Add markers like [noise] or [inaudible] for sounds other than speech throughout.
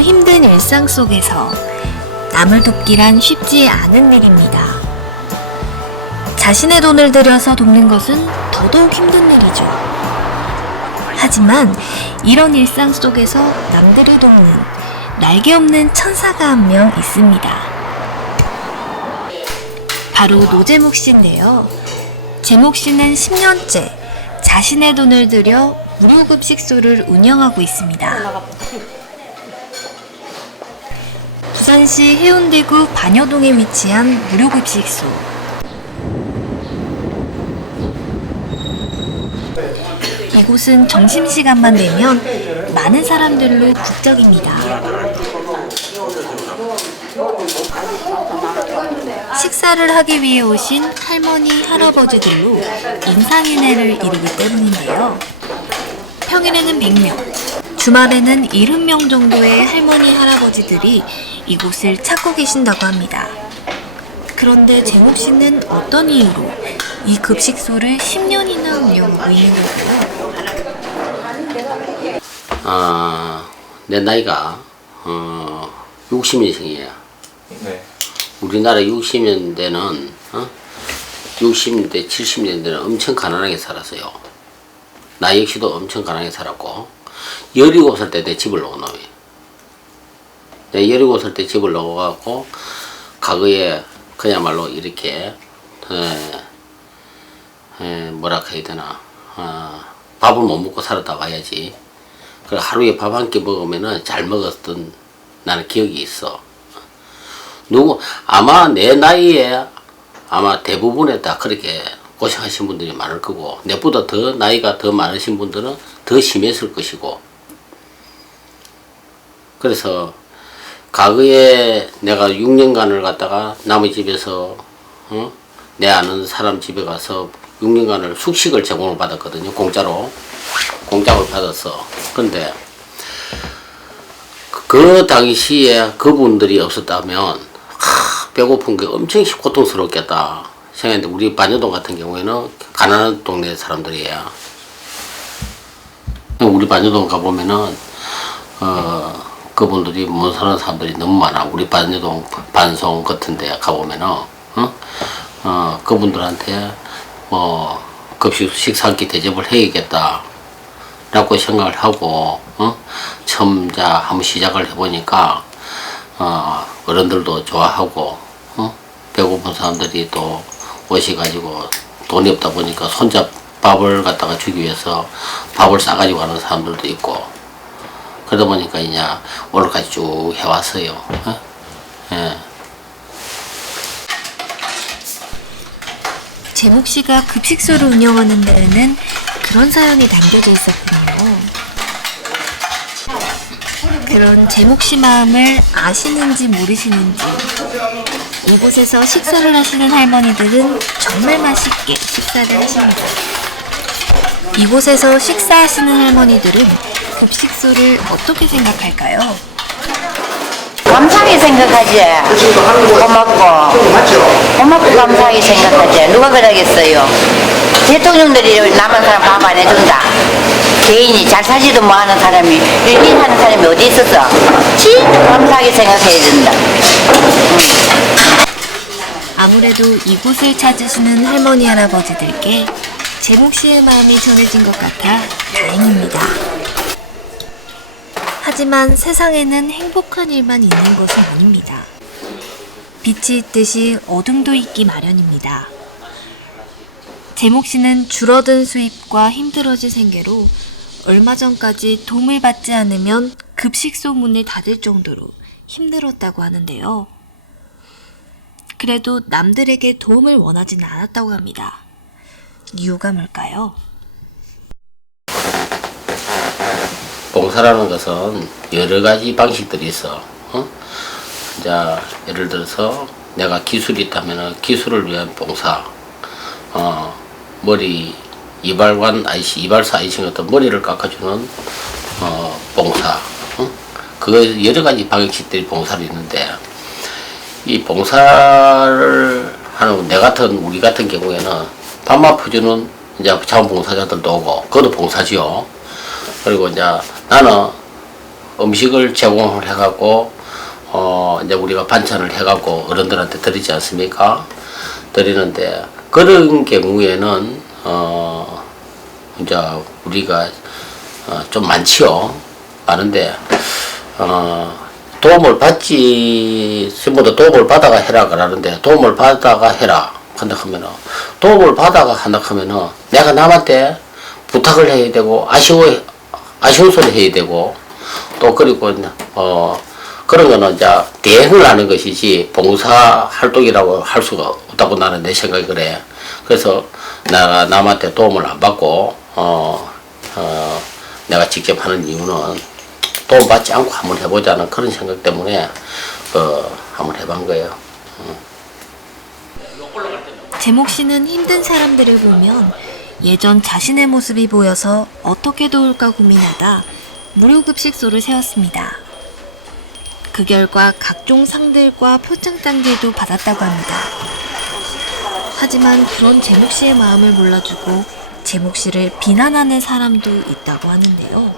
힘든 일상 속에서 남을 돕기란 쉽지 않은 일입니다. 자신의 돈을 들여서 돕는 것은 더더욱 힘든 일이죠. 하지만 이런 일상 속에서 남들을 돕는 날개 없는 천사가 한 명 있습니다. 바로 노재목 씨인데요. 재목 씨는 10년째 자신의 돈을 들여 무료급식소를 운영하고 있습니다. 부산시 해운대구 반여동에 위치한 무료급식소. 이곳은 점심시간만 되면 많은 사람들로 북적입니다. 식사를 하기 위해 오신 할머니, 할아버지들로 인상인해를 이루기 때문인데요. 평일에는 100명, 주말에는 70명 정도의 할머니, 할아버지들이 이곳을 찾고 계신다고 합니다. 그런데 제목 씨는 어떤 이유로 이 급식소를 10년이나 운영하고 있는 걸까요? 아, 내 나이가 어, 60년생이야. 네. 우리나라 60년대는 어? 60년대, 70년대는 엄청 가난하게 살았어요. 나 역시도 엄청 가난하게 살았고 17살 때 내 집을 놓은 놈이. 내 17살 때 집을 놓아갖고 과거에 그야말로 이렇게 에, 에, 뭐라 해야 되나 어, 밥을 못 먹고 살았다 와야지. 그 하루에 밥 한 끼 먹으면은 잘 먹었던 나는 기억이 있어. 누구 아마 내 나이에 아마 대부분에 다 그렇게 고생하신 분들이 많을 거고 내보다 더 나이가 더 많으신 분들은 더 심했을 것이고. 그래서 과거에 내가 6년간을 갔다가 남의 집에서 어? 내 아는 사람 집에 가서 6년간을 숙식을 제공을 받았거든요 공짜로. 공짜로 받았어. 근데 그 당시에 그분들이 없었다면 하, 배고픈 게 엄청 고통스럽겠다 생각했는데 우리 반여동 같은 경우에는 가난한 동네 사람들이에요 우리 반여동 가보면은 어 그분들이 못 사는 사람들이 너무 많아 우리 반여동 반송 같은 데 가보면은 어? 어 그분들한테 뭐 급식 식사 한끼 대접을 해야겠다 라고 생각을 하고 어? 처음 자 한번 시작을 해보니까 어, 어른들도 좋아하고 어? 배고픈 사람들이 또 오셔가지고 돈이 없다 보니까 손자 밥을 갖다가 주기 위해서 밥을 싸가지고 가는 사람들도 있고 그러다 보니까 이제 오늘까지 쭉 해왔어요. 어? 예. 제목 씨가 급식소를 운영하는 데에는 그런 사연이 담겨져 있었군요. 그런 제목 씨 마음을 아시는지 모르시는지 이곳에서 식사를 하시는 할머니들은 정말 맛있게 식사를 하십니다. 이곳에서 식사하시는 할머니들은 급식소를 어떻게 생각할까요? 감사하게 생각하지. 고맙고. 고맙고 감사하게 생각하지. 누가 그러겠어요. 대통령들이 남은 사람 밥 안 해준다. 개인이 잘 사지도 못하는 사람이 일인 하는 사람이 어디 있었어? 진짜 감사하게 생각해야 된다. 아무래도 이곳을 찾으시는 할머니 할아버지들께 제목 씨의 마음이 전해진 것 같아 다행입니다. 하지만 세상에는 행복한 일만 있는 것은 아닙니다. 빛이 있듯이 어둠도 있기 마련입니다. 제목 씨는 줄어든 수입과 힘들어진 생계로 얼마 전까지 도움을 받지 않으면 급식소 문을 닫을 정도로 힘들었다고 하는데요. 그래도 남들에게 도움을 원하지는 않았다고 합니다. 이유가 뭘까요? 봉사라는 것은 여러 가지 방식들이 있어. 어? 이제 예를 들어서 내가 기술이 있다면 기술을 위한 봉사, 어, 머리 이발관 아이씨, 이발사 아이씨 같은 머리를 깎아주는 어, 봉사, 어? 그 여러 가지 방식들이 봉사로 있는데 이 봉사를 하는 내 같은 우리 같은 경우에는 밥맛 퍼주는 이제 자원봉사자들도 오고 그것도 봉사지요. 그리고 이제 나는 음식을 제공을 해갖고 어 이제 우리가 반찬을 해갖고 어른들한테 드리지 않습니까? 드리는데 그런 경우에는 어 이제 우리가 어, 좀 많지요. 많은데 어 도움을 받지 전부 도움을 받아가 해라 그러는데 도움을 받아가 해라 한다 하면은 도움을 받아가 한다 하면은 내가 남한테 부탁을 해야 되고 아쉬워 아쉬운 소리 해야 되고 또 그리고 어 그런 거는 이제 대행을 하는 것이지 봉사 활동이라고 할 수가 없다고 나는 내 생각이 그래. 그래서 내가 남한테 도움을 안 받고 어, 어 내가 직접 하는 이유는 도움 받지 않고 한번 해보자는 그런 생각 때문에 어 한번 해본 거예요. 제목 씨는 힘든 사람들을 보면 예전 자신의 모습이 보여서 어떻게 도울까 고민하다 무료급식소를 세웠습니다. 그 결과 각종 상들과 표창장들도 받았다고 합니다. 하지만 그런 제목 씨의 마음을 몰라주고 제목 씨를 비난하는 사람도 있다고 하는데요.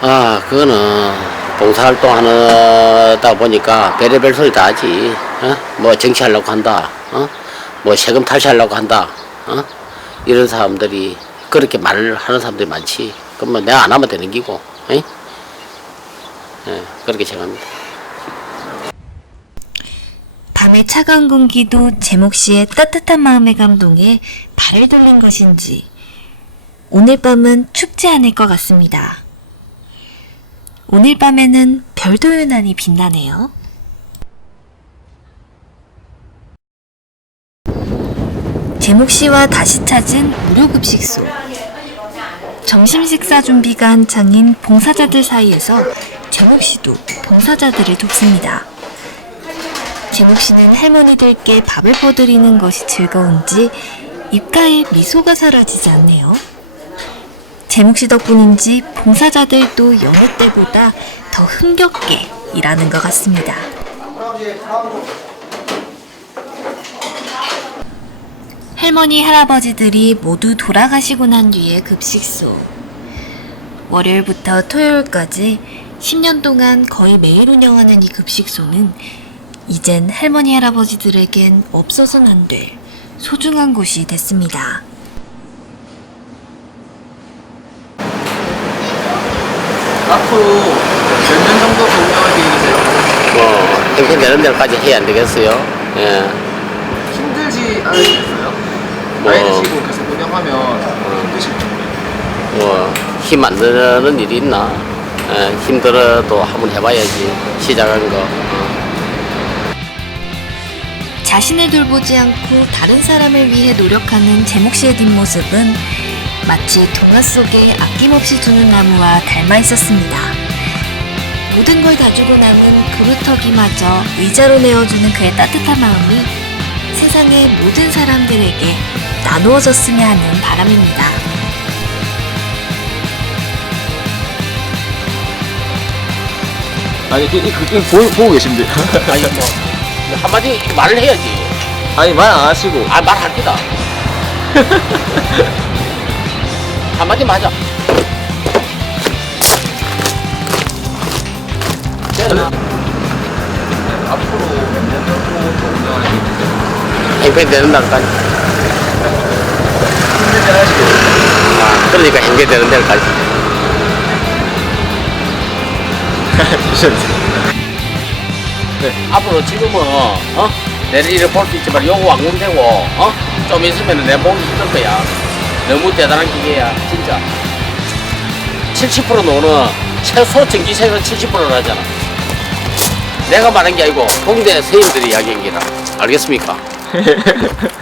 아, 그거는 봉사활동 하다 보니까 별의별 소리 다 하지. 어? 뭐 정치하려고 한다. 어? 뭐 세금 탈취하려고 한다. 어? 이런 사람들이 그렇게 말을 하는 사람들이 많지. 뭐 내가 안 하면 되는 기고. 에? 예, 그렇게 생각합니다. 밤의 차가운 공기도 제목 씨의 따뜻한 마음에 감동에 발을 돌린 것인지 오늘 밤은 춥지 않을 것 같습니다. 오늘 밤에는 별도 유난히 빛나네요. 제목 씨와 다시 찾은 무료급식소. 점심 식사 준비가 한창인 봉사자들 사이에서 제목 씨도 봉사자들을 돕습니다. 제목 씨는 할머니들께 밥을 퍼드리는 것이 즐거운지 입가에 미소가 사라지지 않네요. 제목 씨 덕분인지 봉사자들도 여느 때보다 더 흥겹게 일하는 것 같습니다. 할머니, 할아버지들이 모두 돌아가시고 난 뒤에 급식소. 월요일부터 토요일까지 10년 동안 거의 매일 운영하는 이 급식소는 이젠 할머니, 할아버지들에겐 없어서는 안될 소중한 곳이 됐습니다. 앞으로 몇 년 정도 더 운영할 계획이세요? 뭐, 평생 되는 데까지 해야 안 되겠어요? 예. 힘들지 않으시겠어요? 뭐. 나이 드시고 계속 운영하면 힘드실 텐데 뭐, 힘 안 드는 일이 있나? 예, 힘들어도 한번 해봐야지. 시작한 거. 어. 자신을 돌보지 않고 다른 사람을 위해 노력하는 제목 씨의 뒷모습은 마치 동화 속에 아낌없이 주는 나무와 닮아 있었습니다. 모든 걸 다 주고 남은 그루터기마저 의자로 내어주는 그의 따뜻한 마음이 세상의 모든 사람들에게 나누어졌으면 하는 바람입니다. 아니 그, 그, 그, 보, 보고 계신데 [laughs] 아니, 뭐, 한마디 말을 해야지. 아니 말 안 하시고 아, 말할 기다. 한마디 맞아. 앞으로 몇년 정도 더 운영할 계획이세요? 행패 되는 날까지. 않으시고 아, 그러니까 행패 되는 데까지. 앞으로 지금은, 어? 내를 이를 볼수 있지만, 요거 왕궁되고, 어? 좀 있으면 내 보기 힘들 거야. 너무 대단한 기계야, 진짜. 70%는 오늘 최소 전기세는 70%를 하잖아. 내가 말한 게 아니고, 공대 선생님들이 이야기한 게다. 알겠습니까? [laughs]